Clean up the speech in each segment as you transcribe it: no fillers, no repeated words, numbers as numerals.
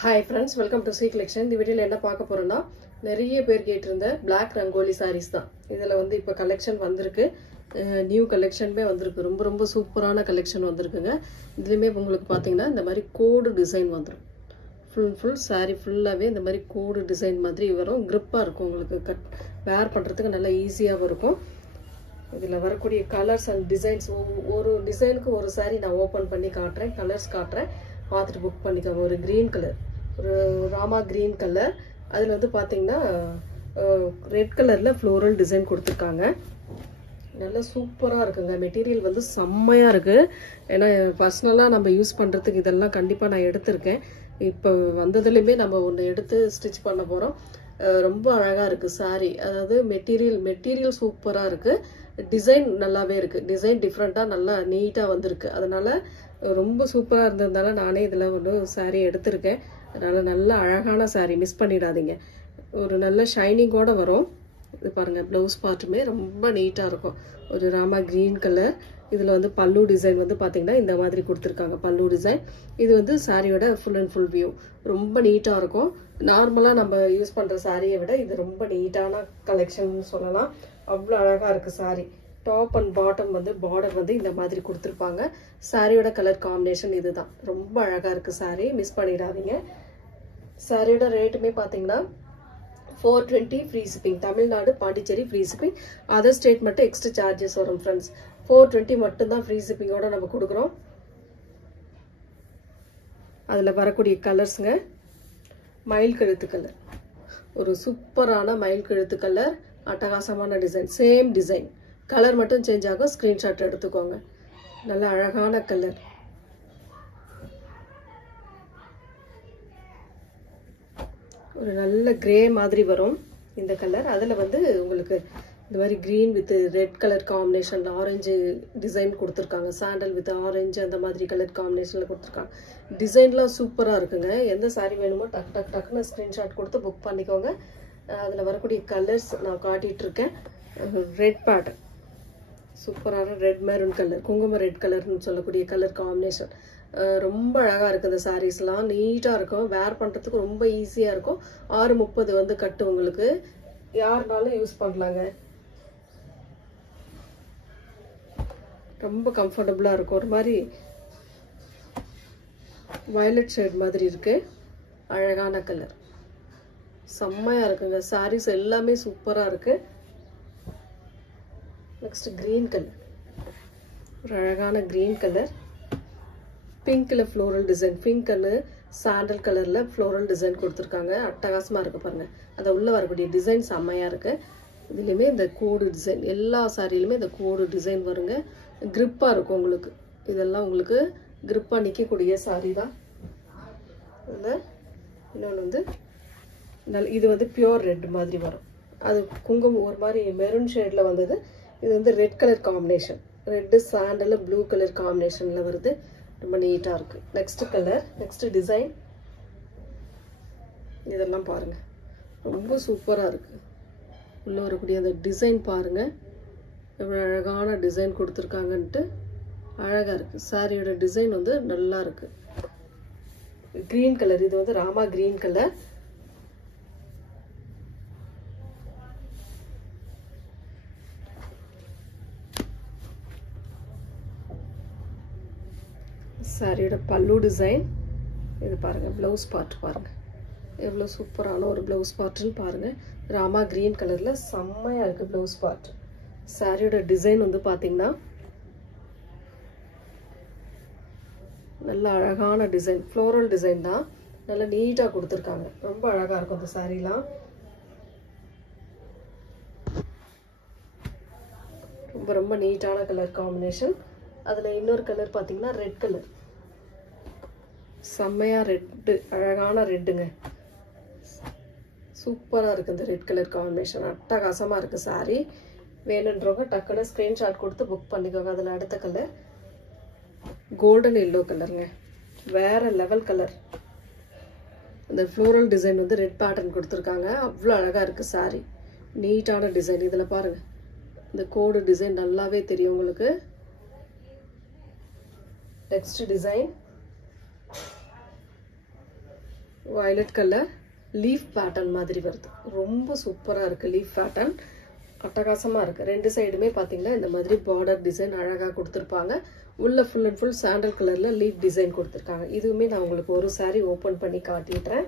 Hi friends, welcome to C Collection. இந்த வீடியோல என்ன பார்க்க போறோம்னா நிறைய பேர் கேட்டிருந்த Black Rangoli sarees தான். இதல வந்து இப்ப கலெக்ஷன் வந்திருக்கு. நியூ கலெக்ஷன்மே வந்திருக்கு. ரொம்ப சூப்பரான கலெக்ஷன் வந்திருக்குங்க. இதுலயே உங்களுக்கு பாத்தீங்கன்னா இந்த மாதிரி கோட் டிசைன் வந்துரும். full saree ஃபுல்லாவே இந்த மாதிரி கோட் டிசைன் மாதிரி வரும். grip-ஆ இருக்கும் உங்களுக்கு வேர் பண்றதுக்கு நல்லா ஈஸியா இருக்கும். இதுல வரக்கூடிய கலர்ஸ் அண்ட் டிசைன்ஸ் ஒரு டிசைனுக்கு ஒரு saree நான் ஓபன் பண்ணி காட்றேன். கலர்ஸ் காட்றேன். பார்த்துட்டு புக் பண்ணிக்கோங்க. ஒரு green கலர், ஒரு ராமா green கலர். அதுல வந்து பாத்தீங்கன்னா ரெட் கலர்ல floral டிசைன் கொடுத்திருக்காங்க. நல்ல சூப்பரா இருக்குங்க. மெட்டீரியல் வந்து செம்மையா இருக்கு. ஏனா பர்சனலா நம்ம யூஸ் பண்றதுக்கு இதெல்லாம் கண்டிப்பா நான் எடுத்துர்க்கேன். இப்போ வந்ததுலயே நம்ம ஒன்னு எடுத்து ஸ்டிட்ச் பண்ண போறோம். ரொம்ப அழகா இருக்கு saree. அதாவது மெட்டீரியல் சூப்பரா இருக்கு. டிசைன் நல்லாவே இருக்கு. டிசைன் டிஃபரண்டா நல்லா நீட்டா வந்திருக்கு. அதனால ரொம்ப சூப்பரா இருந்ததனால நானே இதெல்லாம் ஒரு saree எடுத்துர்க்கேன். அதனால நல்ல அழகான saree மிஸ் பண்ணிடாதீங்க. ஒரு நல்ல ஷைனிங்கோட வரும். இது பாருங்க ப்ளவுஸ் பார்ட்டுமே ரொம்ப நீட்டா இருக்கும். ஒரு ராமா கிரீன் கலர். இதுல வந்து பல்லு டிசைன் வந்து பாத்தீங்கன்னா இந்த மாதிரி கொடுத்திருக்காங்க. பல்லு டிசைன். இது வந்து சாரியோட ஃபுல் அண்ட் ஃபுல் வியூ. ரொம்ப நீட்டா இருக்கும். நார்மலா நம்ம யூஸ் பண்ற சாரியை விட இது ரொம்ப நீட்டான கலெக்ஷன் சொல்லலாம். அவ்வளவு அழகா இருக்கு saree. டாப் அண்ட் பாட்டம் வந்து பார்டர் வந்து இந்த மாதிரி கொடுத்திருப்பாங்க. சாரியோட கலர் காம்பினேஷன் இதுதான். ரொம்ப அழகா இருக்கு saree. மிஸ் பண்ணிடாதீங்க. சாரியோட ரேட்டுமே பாத்தீங்கன்னா 420 free shipping. Tamil Nadu Pondicherry free shipping. Other state மட்டும் எக்ஸ்ட்ரா சார்ஜஸ் வரும் फ्रेंड्स. 420 மட்டும் தான் free shipping ஓட நம்ம கொடுக்கிறோம். அதுல வரக்கூடிய கலர்ஸ்ங்க மயில் கழுத்து கலர். ஒரு சூப்பரான மயில் கழுத்து கலர். அட்டகாசமான டிசைன். Same design. கலர் மட்டும் சேஞ்ச் ஆகும். ஸ்கிரீன்ஷாட் எடுத்துக்கோங்க. நல்ல அழகான கலர். ஒரு நல்ல கிரே மாதிரி வரும் இந்த கலர். அதுல வந்து உங்களுக்கு இந்த மாதிரி green with red color combination orange design கொடுத்திருக்காங்க. சாண்டல் with ஆரஞ்சு அந்த மாதிரி கலர் காம்பினேஷன்ல கொடுத்திருக்காங்க. டிசைன்லாம் சூப்பரா இருக்குங்க. எந்த saree வேணுமோ டக்குன்னு ஸ்கிரீன்ஷாட் கொடுத்து புக் பண்ணிக்கோங்க. அதுல வரக்கூடிய கலர்ஸ் நான் காட்டிட்டு இருக்கேன். Red pattern. சூப்பரான ரெட் மெரூன் கலர். குங்கும ரெட் கலர்னு சொல்லக்கூடிய கலர் காம்பினேஷன். ரொம்ப அழகா இருக்கு. இந்த சாரீஸ்லாம் நீட்டா இருக்கும். வேர் பண்றதுக்கு ரொம்ப ஈஸியா இருக்கும். 630 வந்து கட்டு உங்களுக்கு. யாருனாலும் யூஸ் பண்ணலாங்க. ரொம்ப கம்ஃபர்ட்டபிளா இருக்கும். ஒரு மாதிரி வயலட் ஷேட் மாதிரி இருக்கு. அழகான கலர். செம்மையா இருக்குங்க. சாரீஸ் எல்லாமே சூப்பரா இருக்கு. Next green colour. ஒரு அழகான கிரீன் கலர். பிங்க்ல floral design. Pink and sandal கலர்ல ஃப்ளோரல் டிசைன் கொடுத்திருக்காங்க. அட்டகாசமா இருக்கு பாருங்க. அந்த உள்ள வரக்கூடிய டிசைன் செம்மையா இருக்கு. இதுலயுமே இந்த கோடு டிசைன். எல்லா சாரியிலுமே இந்த கோடு டிசைன் வருங்க. கிரிப்பா இருக்கும் உங்களுக்கு. இதெல்லாம் உங்களுக்கு கிரிப்பா நிக்கக்கூடிய சாரி தான். இதுல இன்னொன்னு வந்து இது வந்து பியூர் ரெட் மாதிரி வரும். அது குங்குமம் ஒரு மாதிரி மெரூன் ஷேட்ல வந்தது. இது வந்து red colour combination. Red sandal blue colour காம்பினேஷன்ல வருது. ரொம்ப நீட்டா இருக்கு. Next colour, next design. இதெல்லாம் பாருங்க. ரொம்ப சூப்பரா இருக்கு. உள்ள வரக்கூடிய அந்த டிசைன் பாருங்க. எவ்வளவு அழகான டிசைன் கொடுத்திருக்காங்கன்ட்டு அழகா இருக்கு. சாரியோட டிசைன் வந்து நல்லா இருக்கு. Green colour. இது வந்து ராமா கிரீன் கலர். சாரியோட பல்லு டிசைன். இது பாருங்க. ப்ளவுஸ் பார்ட் பாருங்க. எவ்வளவு சூப்பரான ஒரு ப்ளவுஸ் பார்ட்னு பாருங்க. ராமா கிரீன் கலர்ல செம்மையா இருக்கு ப்ளவுஸ் பார்ட். சாரியோட டிசைன் வந்து பாத்தீங்கன்னா நல்ல அழகான டிசைன். ஃப்ளோரல் டிசைன் தான். நல்ல நீட்டா கொடுத்திருக்காங்க. ரொம்ப அழகா இருக்கும் இந்த சாரிலாம். ரொம்ப நீட்டான கலர் காம்பினேஷன். அதுல இன்னொரு கலர் பாத்தீங்கன்னா ரெட் கலர். செம்மையா ரெட். அழகான ரெட்டுங்க. சூப்பரா இருக்கு இந்த ரெட் கலர் காம்பினேஷன். அட்டகாசமா இருக்கு saree. வேணுன்றவங்க டக்குன்னு ஸ்கிரீன்ஷாட் கொடுத்து புக் பண்ணிக்கோங்க. அதுல அடுத்த கலர் கோல்டன் எல்லோ கலருங்க. வேற லெவல் கலர். இந்த ஃப்ளோரல் டிசைன் வந்து ரெட் பேட்டர்ன் கொடுத்திருக்காங்க. அவ்வளவு அழகா இருக்கு saree. நீட்டான டிசைன். இதுல பாருங்க. இந்த கோடு டிசைன் நல்லாவே தெரியும் உங்களுக்கு. Next design violet colour leaf pattern மாதிரி வருது. ரொம்ப சூப்பராக இருக்குது. லீஃப் பேட்டர்ன் அட்டகாசமாக இருக்குது. ரெண்டு சைடுமே பார்த்தீங்கன்னா இந்த மாதிரி பார்டர் டிசைன் அழகாக கொடுத்துருப்பாங்க. உள்ள ஃபுல் அண்ட் ஃபுல் சாண்டல் கலரில் லீஃப் டிசைன் கொடுத்துருக்காங்க. இதுவுமே நான் உங்களுக்கு ஒரு சாரீ ஓப்பன் பண்ணி காட்டிடுறேன்.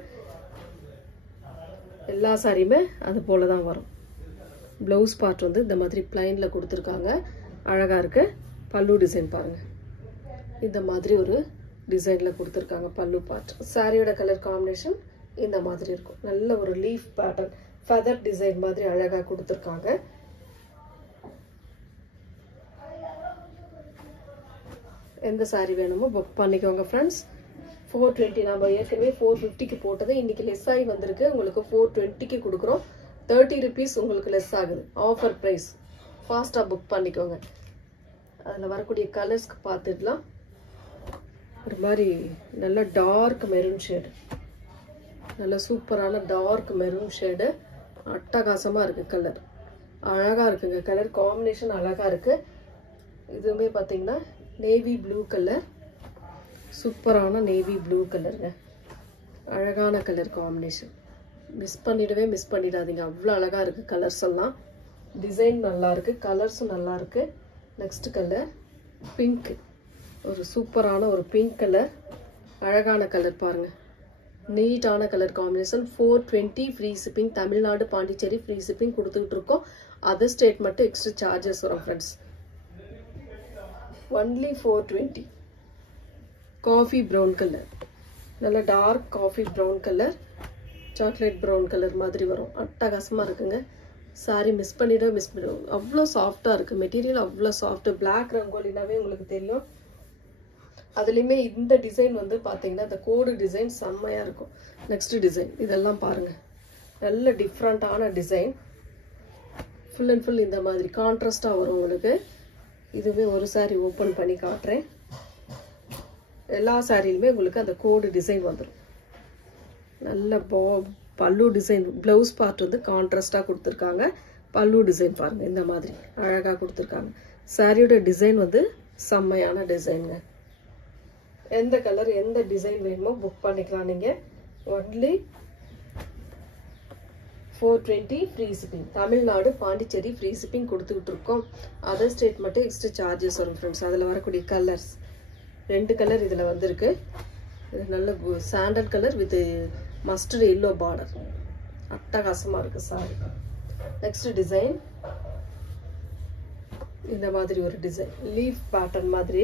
எல்லா சாரியுமே அது போல தான் வரும். ப்ளவுஸ் பார்ட் வந்து இந்த மாதிரி பிளைனில் கொடுத்துருக்காங்க. அழகாக இருக்குது. பல்லு டிசைன் பாருங்கள். இந்த மாதிரி ஒரு டிசைனில் கொடுத்துருக்காங்க பல்லு பார்ட். சாரியோட கலர் காம்பினேஷன் இந்த மாதிரி இருக்கும். நல்ல ஒரு லீஃப் பேட்டர்ன் ஃபெதர் டிசைன் மாதிரி அழகாக கொடுத்துருக்காங்க. எந்த சாரி வேணுமோ புக் பண்ணிக்கோங்க ஃப்ரெண்ட்ஸ். 420 நம்ம ஏற்கனவே 450க்கு போட்டது. இன்னைக்கு லெஸ் ஆகி வந்திருக்கு. உங்களுக்கு 420க்கு கொடுக்குறோம். 30 rupees உங்களுக்கு லெஸ் ஆகுது. Offer price. ஃபாஸ்ட்டாக புக் பண்ணிக்கோங்க. அதில் வரக்கூடிய கலர்ஸ்க்கு பார்த்துடலாம். ஒரு மாதிரி நல்ல டார்க் மெரூன் ஷேடு, நல்ல சூப்பரான டார்க் மெரூன் ஷேடு. அட்டகாசமாக இருக்குது. கலர் அழகாக இருக்குங்க. கலர் காம்பினேஷன் அழகாக இருக்குது. இதுவுமே பார்த்தீங்கன்னா நேவி ப்ளூ கலர். சூப்பரான நேவி ப்ளூ கலருங்க. அழகான கலர் காம்பினேஷன். மிஸ் பண்ணிடாதீங்க. அவ்வளோ அழகாக இருக்குது கலர்ஸ் எல்லாம். டிசைன் நல்லா இருக்குது. கலர்ஸும் நல்லா இருக்குது. Next colour pink. ஒரு சூப்பரான ஒரு பிங்க் கலர். அழகான கலர் பாருங்கள். நீட்டான colour combination. 420 free shipping. Tamil Nadu Pondicherry free shipping கொடுத்துக்கிட்டு இருக்கோம். அதர் ஸ்டேட் மட்டும் எக்ஸ்ட்ரா சார்ஜஸ் வரும் friends. Only 420. Coffee brown colour. நல்ல dark coffee brown colour. Chocolate brown colour மாதிரி வரும். அட்டகாசமாக இருக்குங்க. சாரி மிஸ் பண்ணிடும். அவ்வளோ சாஃப்டாக இருக்குது. மெட்டீரியல் அவ்வளோ சாஃப்ட். பிளாக் ரங்கோலினாவே உங்களுக்கு தெரியும். அதுலேயுமே இந்த டிசைன் வந்து பார்த்தீங்கன்னா இந்த கோடு டிசைன் செம்மையாக இருக்கும். நெக்ஸ்ட் டிசைன் இதெல்லாம் பாருங்கள். நல்ல டிஃப்ரெண்ட்டான டிசைன். ஃபுல் அண்ட் ஃபுல் இந்த மாதிரி கான்ட்ராஸ்டாக வரும் உங்களுக்கு. இதுவே ஒரு சாரி ஓப்பன் பண்ணி காட்டுறேன். எல்லா சாரிலுமே உங்களுக்கு அந்த கோடு டிசைன் வந்துடும். நல்ல பல்லு டிசைன். ப்ளவுஸ் பார்ட் வந்து கான்ட்ராஸ்டாக கொடுத்துருக்காங்க. பல்லு டிசைன் பாருங்கள். இந்த மாதிரி அழகாக கொடுத்துருக்காங்க. சாரியோட டிசைன் வந்து செம்மையான டிசைனுங்க. எந்த கலர் எந்த டிசைன் வேணுமோ புக் பண்ணிக்கலாம் நீங்கள். Only 420 free shipping. Tamil Nadu Pondicherry free shipping கொடுத்துக்கிட்டு இருக்கோம். அதர் ஸ்டேட் மட்டும் எக்ஸ்ட்ரா சார்ஜஸ் வரும் ஃப்ரெண்ட்ஸ். அதில் வரக்கூடிய கலர்ஸ் 2 கலர் இதில் வந்திருக்கு. இது நல்ல sandal colour with mustard yellow border. அட்டகாசமாக இருக்குது சாரி. நெக்ஸ்ட் டிசைன் இந்த மாதிரி ஒரு டிசைன். லீஃப் பேட்டர்ன் மாதிரி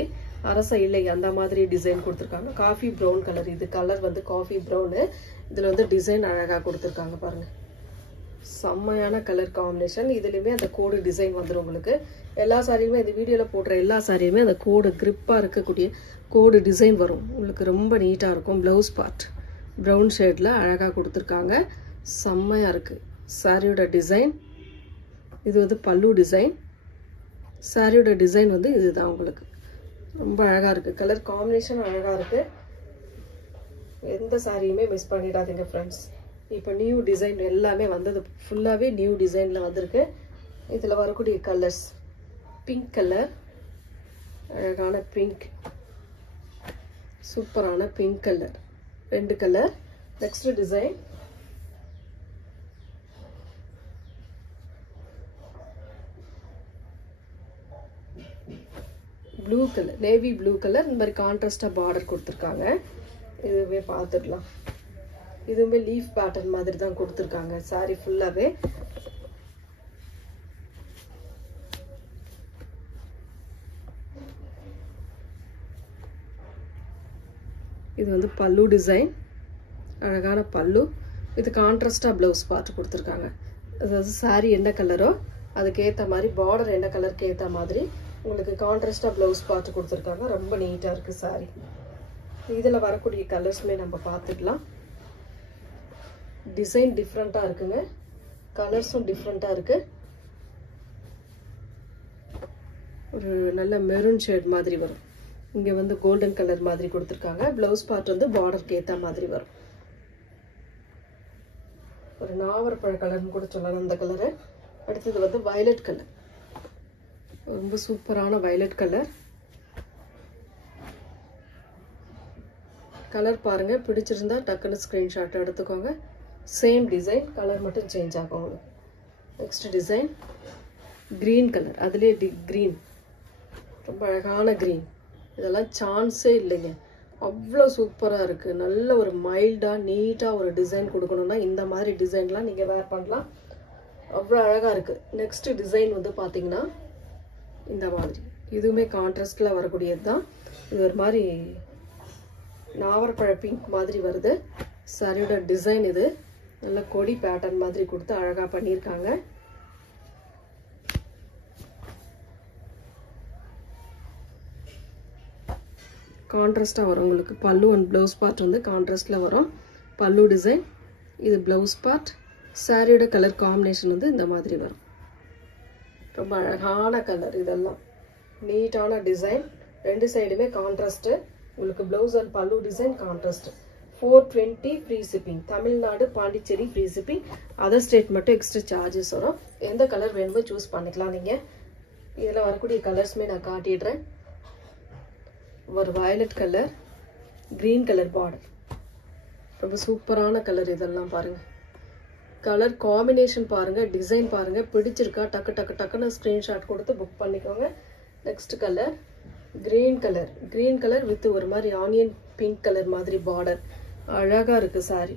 அரச இலை அந்த மாதிரி டிசைன் கொடுத்துருக்காங்க. Coffee brown colour. இது கலர் வந்து காஃபி ப்ரௌனு. இதில் வந்து டிசைன் அழகாக கொடுத்துருக்காங்க பாருங்கள். செம்மையான கலர் காம்பினேஷன். இதுலேயுமே அந்த கோடு டிசைன் வந்துடும் உங்களுக்கு. எல்லா சாரியுமே இந்த வீடியோவில் போடுற எல்லா சாரியுமே அந்த கோடு கிரிப்பாக இருக்கக்கூடிய கோடு டிசைன் வரும். உங்களுக்கு ரொம்ப நீட்டாக இருக்கும். ப்ளவுஸ் பார்ட் ப்ரௌன் ஷேடில் அழகாக கொடுத்துருக்காங்க. செம்மையாக இருக்குது சாரியோட டிசைன். இது வந்து பல்லு டிசைன். சாரியோட டிசைன் வந்து இதுதான் உங்களுக்கு. ரொம்ப அழகாக இருக்குது. கலர் காம்பினேஷன் அழகாக இருக்குது. எந்த சாரியுமே மிஸ் பண்ணிடாதீங்க ஃப்ரெண்ட்ஸ். இப்போ நியூ டிசைன் எல்லாமே வந்தது. ஃபுல்லாகவே நியூ டிசைனில் வந்திருக்கு. இதில் வரக்கூடிய கலர்ஸ் பிங்க் கலர். அழகான பிங்க். சூப்பரான pink colour. 2 colour. Next design blue colour. Navy blue colour. இந்த மாதிரி கான்ட்ராஸ்டாக பார்டர் கொடுத்துருக்காங்க. இதுவே பார்த்துடலாம். இதுவுமே லீஃப் பேட்டர்ன் மாதிரி தான் கொடுத்துருக்காங்க சாரி ஃபுல்லாகவே. இது வந்து பல்லு டிசைன். அழகான பல்லு. இது கான்ட்ராஸ்டாக ப்ளவுஸ் பார்ட் கொடுத்துருக்காங்க. அதாவது சாரி என்ன கலரோ அதுக்கேற்ற மாதிரி பார்டர் என்ன கலருக்கு ஏற்ற மாதிரி உங்களுக்கு கான்ட்ராஸ்டாக ப்ளவுஸ் பார்ட் கொடுத்துருக்காங்க. ரொம்ப நீட்டாக இருக்குது சாரி. இதில் வரக்கூடிய கலர்ஸுமே நம்ம பார்த்துக்கலாம். டிசைன் டிஃப்ரெண்ட்டாக இருக்குங்க. கலர்ஸும் டிஃப்ரெண்ட்டாக இருக்குது. ஒரு நல்ல மெரூன் ஷேட் மாதிரி வரும். இங்கே வந்து கோல்டன் கலர் மாதிரி கொடுத்துருக்காங்க. ப்ளவுஸ் பார்ட் வந்து பார்டருக்கு ஏற்ற மாதிரி வரும். ஒரு நாவற்பழ கலர்னு கூட சொல்லலாம் அந்த கலரு. அடுத்தது வந்து வயலட் கலர். ரொம்ப சூப்பரான வயலட் கலர். கலர் பாருங்க, பிடிச்சிருந்தா டக்குன்னு ஸ்கிரீன்ஷாட் எடுத்துக்கோங்க. சேம் டிசைன், கலர் மட்டும் சேஞ்ச் ஆகும் உங்களுக்கு. நெக்ஸ்ட் டிசைன் கிரீன் கலர், அதுலேயே கிரீன், ரொம்ப அழகான கிரீன். இதெல்லாம் சான்ஸே இல்லைங்க, அவ்வளோ சூப்பராக இருக்குது. நல்ல ஒரு மைல்டாக நீட்டாக ஒரு டிசைன் கொடுக்கணுன்னா இந்த மாதிரி டிசைன்லாம் நீங்கள் வேர் பண்ணலாம். அவ்வளோ அழகாக இருக்குது. நெக்ஸ்ட் டிசைன் வந்து பார்த்தீங்கன்னா இந்த மாதிரி, இதுவுமே கான்ட்ராஸ்டில் வரக்கூடியது தான். இது ஒரு மாதிரி நாவற்பழ பிங்க் மாதிரி வருது. சாரியோட டிசைன் இது நல்ல கொடி பேட்டர்ன் மாதிரி கொடுத்து அழகாக பண்ணியிருக்காங்க. கான்ட்ராஸ்டாக வரும் உங்களுக்கு. பல்லு அண்ட் ப்ளவுஸ் பார்ட் வந்து கான்ட்ராஸ்டில் வரும். பல்லு டிசைன், இது ப்ளவுஸ் பார்ட். சாரியோட கலர் காம்பினேஷன் வந்து இந்த மாதிரி வரும். ரொம்ப அழகான கலர். இதெல்லாம் நீட்டான டிசைன், ரெண்டு சைடுமே கான்ட்ராஸ்ட்டு. உங்களுக்கு ப்ளவுஸ் அண்ட் பல்லு design contrast. 420 free shipping. Tamil Nadu, Pondicherry free shipping. Other state மட்டும் எக்ஸ்ட்ரா சார்ஜஸ் வரும். எந்த கலர் வேணுமோ சூஸ் பண்ணிக்கலாம் நீங்கள். இதில் வரக்கூடிய கலர்ஸுமே நான் காட்டிடுறேன். ஒரு violet colour, green colour border, ரொம்ப சூப்பரான கலர். இதெல்லாம் பாருங்கள், கலர் காம்பினேஷன் பாருங்கள், டிசைன் பாருங்கள், பிடிச்சிருக்கா டக்கு டக்கு டக்குன்னு ஸ்க்ரீன்ஷாட் கொடுத்து புக் பண்ணிக்கோங்க. Next colour green colour, green colour with ஒரு மாதிரி ஆனியன் பிங்க் கலர் மாதிரி பார்டர். அழகாக இருக்குது சாரி,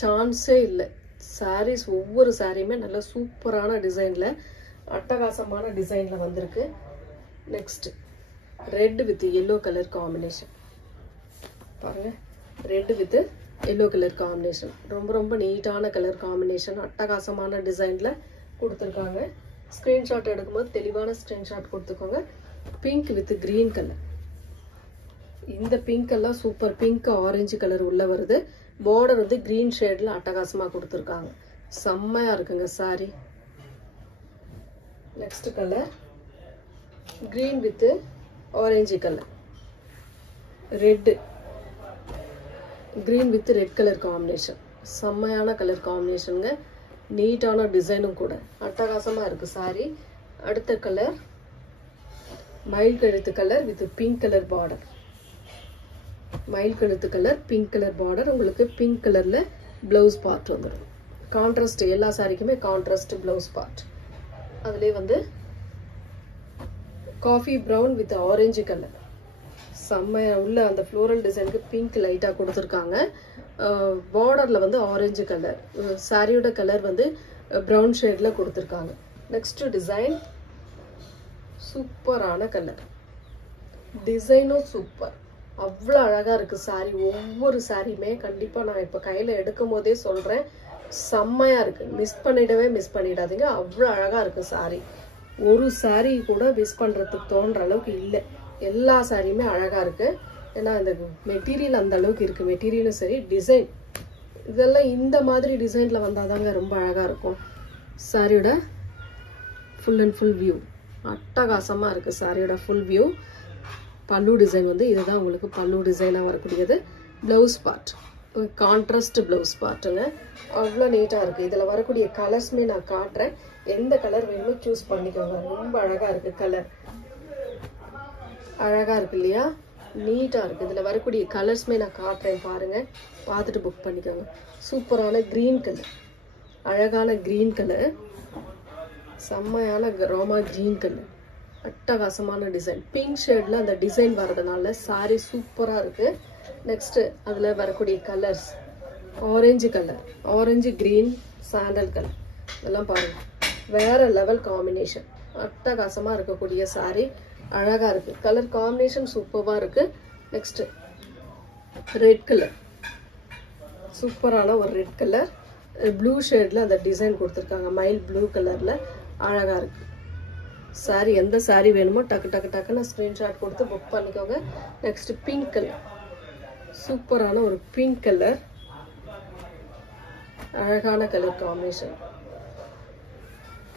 சான்ஸே இல்லை. சாரீஸ் ஒவ்வொரு சாரியுமே நல்ல சூப்பரான டிசைனில், அட்டகாசமான டிசைனில் வந்திருக்கு. Next red with yellow colour combination பாருங்கள். Red with yellow colour combination, ரொம்ப ரொம்ப நீட்டான கலர் காம்பினேஷன், அட்டகாசமான டிசைனில் கொடுத்துருக்காங்க. ஸ்க்ரீன்ஷாட் எடுக்கும்போது தெளிவான ஸ்க்ரீன்ஷாட் கொடுத்துக்கோங்க. பிங்க் வித் கிரீன் கலர், இந்த பிங்க் எல்லாம் சூப்பர் பிங்க் ஆரஞ்சு கலர் உள்ள வருது. பார்டர் வந்து கிரீன் ஷேடில் அட்டகாசமாக கொடுத்துருக்காங்க. செம்மையாக இருக்குங்க sorry. Next colour green with orange colour, red, green with red colour combination. செம்மையான கலர் காம்பினேஷனுங்க, நீட்டான டிசைனும் கூட, அட்டகாசமாக இருக்குது சாரி. அடுத்த கலர் மயில் கழுத்து colour with pink colour border. மயில் கழுத்து கலர், பிங்க் கலர் பார்டர். உங்களுக்கு பிங்க் கலரில் ப்ளவுஸ் பார்ட் வந்துடும். கான்ட்ராஸ்ட், எல்லா சாரிக்குமே கான்ட்ராஸ்ட் ப்ளவுஸ் பார்ட். அதுலேயே வந்து coffee brown with orange colour, செம்மையாக உள்ள அந்த ஃப்ளோரல் டிசைனுக்கு பிங்க் லைட்டாக கொடுத்துருக்காங்க. பார்டரில் வந்து ஆரஞ்சு கலர். சாரியோட கலர் வந்து ப்ரௌன் ஷேடில் கொடுத்துருக்காங்க. நெக்ஸ்ட் டிசைன் சூப்பரான கலர், டிசைனும் சூப்பர், அவ்வளோ அழகாக இருக்குது சாரி. ஒவ்வொரு சாரியுமே கண்டிப்பாக நான் இப்போ கையில் எடுக்கும் போதே சொல்கிறேன், செம்மையாக இருக்குது. மிஸ் பண்ணிடாதீங்க, அவ்வளோ அழகாக இருக்குது சாரி. ஒரு சாரி கூட மிஸ் பண்ணுறதுக்கு தோன்ற அளவுக்கு இல்லை. எல்லா சாரியுமே அழகாக இருக்குது. ஏன்னா இந்த மெட்டீரியல் அந்த அளவுக்கு இருக்குது. மெட்டீரியலும் சரி, டிசைன் இதெல்லாம் இந்த மாதிரி டிசைனில் வந்தால் தாங்க ரொம்ப அழகாக இருக்கும். சாரியோட ஃபுல் அண்ட் ஃபுல் வியூ அட்டகாசமாக இருக்குது. சாரியோட ஃபுல் வியூ. பல்லு டிசைன் வந்து இதுதான் உங்களுக்கு பல்லு டிசைனாக வரக்கூடியது. ப்ளவுஸ் பார்ட் கான்ட்ராஸ்ட் ப்ளவுஸ் பார்ட்டுங்க, அவ்வளோ நீட்டாக இருக்குது. இதில் வரக்கூடிய கலர்ஸுமே நான் காட்டுறேன். எந்த கலர் வேணுமோ சூஸ் பண்ணிக்கோங்க. ரொம்ப அழகாக இருக்குது கலர், அழகாக இருக்கு இல்லையா, நீட்டாக இருக்குது. இதில் வரக்கூடிய கலர்ஸுமே நான் காட்டுறேன் பாருங்கள், பார்த்துட்டு புக் பண்ணிக்கோங்க. சூப்பரான க்ரீன் கலர், அழகான க்ரீன் கலர், செம்மையான ரோமா க்ரீன் கலர், அட்டகாசமான டிசைன். பிங்க் ஷேடில் அந்த டிசைன் வர்றதுனால சாரி சூப்பராக இருக்குது. நெக்ஸ்ட்டு அதில் வரக்கூடிய colours orange colour, orange green, sandal colour, இதெல்லாம் பாருங்கள் வேறு லெவல் காம்பினேஷன். அட்டகாசமாக இருக்கக்கூடிய சாரி, அழகாக இருக்குது. கலர் காம்பினேஷன் சூப்பராக இருக்குது. நெக்ஸ்ட்டு ரெட் கலர், சூப்பரான ஒரு ரெட் கலர், ப்ளூ ஷேடில் அந்த டிசைன் கொடுத்துருக்காங்க. மைல் ப்ளூ கலரில் அழகாக இருக்குது சாரி. எந்த சாரி வேணுமோ டக்கு டக்கு டக்குன்னு ஸ்க்ரீன்ஷாட் கொடுத்து புக் பண்ணிக்கோங்க. நெக்ஸ்ட்டு பிங்க் கலர், சூப்பரான ஒரு பிங்க் கலர், அழகான கலர் காம்பினேஷன்.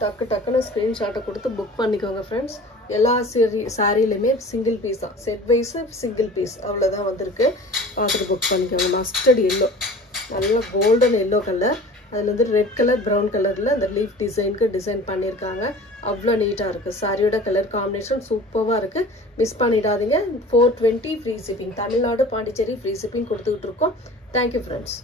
டக்கு டக்குன்னு ஸ்க்ரீன்ஷாட்டை கொடுத்து புக் பண்ணிக்கோங்க ஃப்ரெண்ட்ஸ். எல்லா சாரிலையுமே சிங்கிள் பீஸ் தான், செட் வைஸு சிங்கிள் பீஸ் அவ்வளோதான் வந்திருக்கு. பார்த்துட்டு புக் பண்ணிக்கோங்க. மஸ்டர்ட் எல்லோ, நல்லா கோல்டன் எல்லோ கலர், அதில் வந்து ரெட் கலர் ப்ரௌன் கலரில் அந்த லீஃப் டிசைனுக்கு டிசைன் பண்ணியிருக்காங்க. அவ்வளோ நீட்டாக இருக்குது. சாரியோட கலர் காம்பினேஷன் சூப்பராக இருக்குது. மிஸ் பண்ணிடாதீங்க. 420 free shipping. Tamil Nadu Pondicherry free shipping கொடுத்துக்கிட்டு இருக்கோம். Thank you friends.